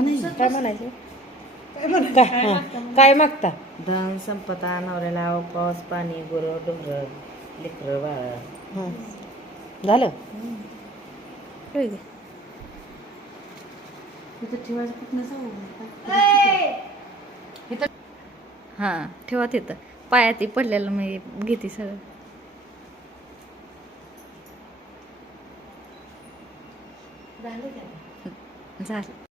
काय हां. काय मागता? धन संपदा नवऱ्याला पाऊस पाणी गुरं डोंगर लेकरं बाळ. हां. झालं? होय गं. तिथं ठेवायचं कुठनं हां! ठेवा तिथं पायात पडलेलं मी घेते सगळं. झालं.